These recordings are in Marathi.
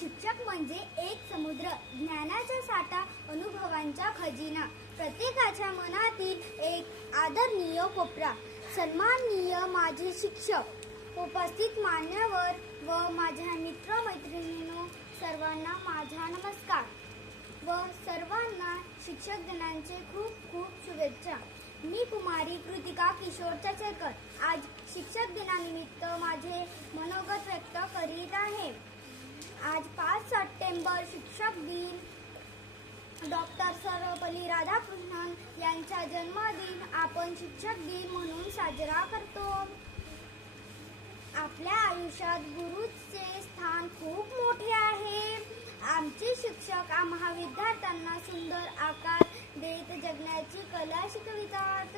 शिक्षक म्हणजे एक समुद्र, ज्ञानाचा साठा, अनुभवांचा खजिना, प्रत्येकाच्या मनातील एक आदरणीय कोपरा. सन्माननीय माझे शिक्षक, उपस्थित मान्यवर व माझ्या मित्रमैत्रिणींनो, सर्वांना माझा नमस्कार व सर्वांना शिक्षक दिनाचे खूप खूप शुभेच्छा. मी कुमारी कृतिका किशोर चचेरकर आज शिक्षक दिनानिमित्त माझे मनोगत व्यक्त करीत आहे. आज 5 सप्टेंबर शिक्षक दिन. डॉक्टर सर्वपल्ली राधाकृष्णन यांचा जन्मदिन आपण शिक्षक दिन म्हणून साजरा करतो. आपल्या आयुष्यात गुरुचे स्थान खूप मोठे आहे. आमचे शिक्षक आम्हा विद्यार्थ्यांना सुंदर आकार देत जगण्याची कला शिकवितात.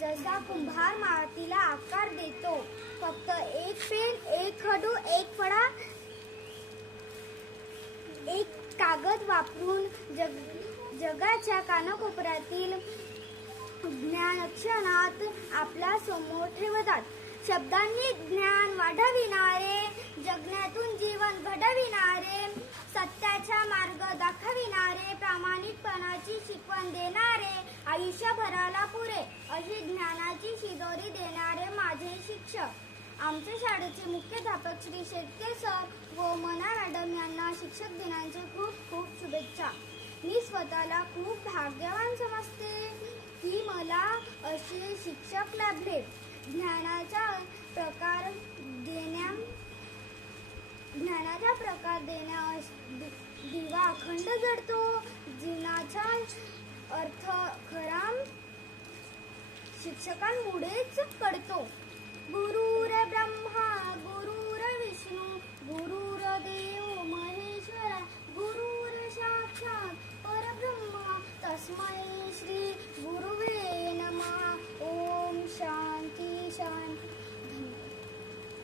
जसा कुंभार मातीला आकार देतो, फक्त एक पेन, एक खडू, एक फळा, एक कागद वापरून जगाच्या कानाकोपऱ्यातील ज्ञान क्षणात आपल्या समोर ठेवतात. शब्दांनी ज्ञान वाढविणारे, जगण्यातून जीवन घडविणारे, सत्याचा मार्ग दाखविणारे, प्रामाणिकपणाची शिकवण देणारे, आयुष्यभराला पुरे अशी ज्ञानाची शिदोरी देणारे माझे शिक्षक. आमच्या शाळेचे मुख्याध्यापक श्री शेटके सर व मना मॅडम यांना शिक्षक दिनाचे खूप खूप शुभेच्छा. मी स्वतःला खूप भाग्यवान समजते की मला असे शिक्षक लाभले. ज्ञानाचा प्रकार देण्या दिवा अखंड जडतो. जीवनाचा अर्थ खरा शिक्षकांमुळेच कळतो. गुरुर्ब्रह्मा